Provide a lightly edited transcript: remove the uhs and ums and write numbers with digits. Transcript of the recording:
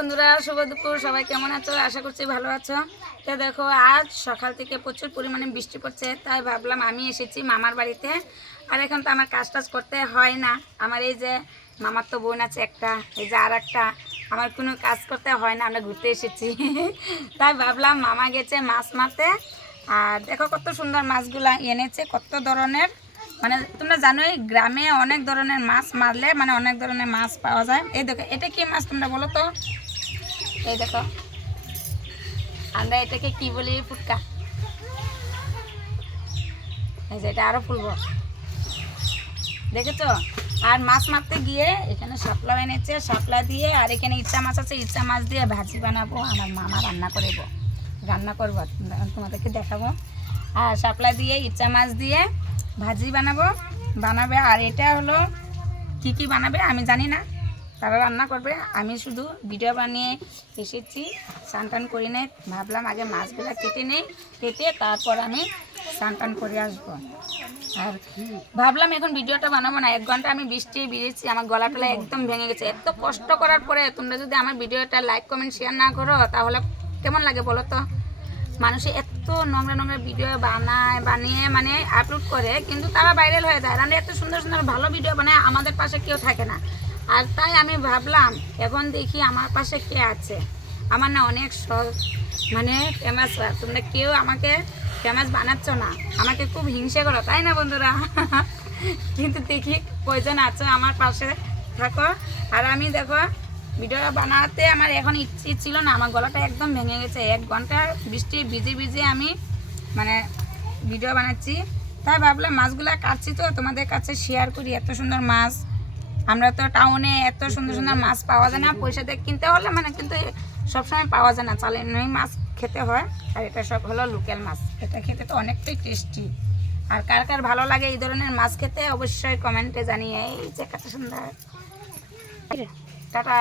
বন্ধুরা শুভ দুপুর, সবাই কেমন আছো? আশা করছি ভালো আছো। তো দেখো, আজ সকাল থেকে প্রচুর পরিমাণে বৃষ্টি পড়ছে, তাই ভাবলাম আমি এসেছি মামার বাড়িতে। আর এখন তো আমার কাজ টাজ করতে হয় না। আমার এই যে মামার তো বোন আছে একটা, এই যে আর একটা, আমার কোনো কাজ করতে হয় না, আমরা ঘুরতে এসেছি। তাই ভাবলাম মামা গেছে মাছ মারতে। আর দেখো কত সুন্দর মাছগুলা এনেছে, কত ধরনের, মানে তোমরা জানোই গ্রামে অনেক ধরনের মাছ মারলে মানে অনেক ধরনের মাছ পাওয়া যায়। এই দেখো, এটা কি মাছ তোমরা বলো তো? এই দেখো, আমরা এটাকে কি বলি? ফুটকা। এই যে এটা আরো ফুলবো, দেখেছো? আর মাছ মারতে গিয়ে এখানে শাপলা এনেছে, শাপলা দিয়ে, আর এখানে ইচ্ছা মাছ আছে, ইচ্ছা মাছ দিয়ে ভাজি বানাবো। আমার মামা রান্না করবো, তোমাদেরকে দেখাবো। আর শাপলা দিয়ে, ইচ্ছা মাছ দিয়ে ভাজি বানাবে। আর এটা হলো কি কি বানাবে আমি জানি না, তারা রান্না করবে। আমি শুধু ভিডিও বানিয়ে এসেছি, স্নান টান করি নেই। ভাবলাম আগে মাছগুলো কেটে তারপর আমি স্নান টান করে আসবো। আর ভাবলাম এখন ভিডিওটা বানাবো না, 1 ঘন্টা আমি বৃষ্টি ভিজেছি, আমার গলা টলা একদম ভেঙে গেছে। এত কষ্ট করার পরে তোমরা যদি আমার ভিডিওটা লাইক কমেন্ট শেয়ার না করো তাহলে কেমন লাগে বলো তো? মানুষে এত নোংরা ভিডিও বানিয়ে মানে আপলোড করে, কিন্তু তারা ভাইরাল হয়ে যায়। রান্না এত সুন্দর সুন্দর ভালো ভিডিও বানায়, আমাদের পাশে কেউ থাকে না। আর তাই আমি ভাবলাম এখন দেখি আমার পাশে কে আছে। আমার না অনেক মানে ফেমাস, তোমরা কেউ আমাকে ফেমাস বানাচ্ছ না, আমাকে খুব হিংসে করো, তাই না বন্ধুরা? কিন্তু দেখি কয়জন আছো আমার পাশে থাকো। আর আমি দেখো ভিডিও বানাতে আমার এখন ইচ্ছে ছিল না, আমার গলাটা একদম ভেঙে গেছে। 1 ঘন্টা বৃষ্টি ভিজে আমি মানে ভিডিও বানাচ্ছি। তাই ভাবলাম মাছগুলো কাটছি তো তোমাদের কাছে শেয়ার করি। এত সুন্দর মাছ, আমরা তো টাউনে এত সুন্দর সুন্দর মাছ পাওয়া যায় না, পয়সা দিয়ে কিনতে হলে মানে, কিন্তু সবসময় পাওয়া যায় না, চালানোই মাছ খেতে হয়। আর এটা সব হলো লোকাল মাছ, এটা খেতে তো অনেকটাই টেস্টি। আর কার কার ভালো লাগে এই ধরনের মাছ খেতে অবশ্যই কমেন্টে জানিয়ে। এই যে কত সুন্দর, টাটা।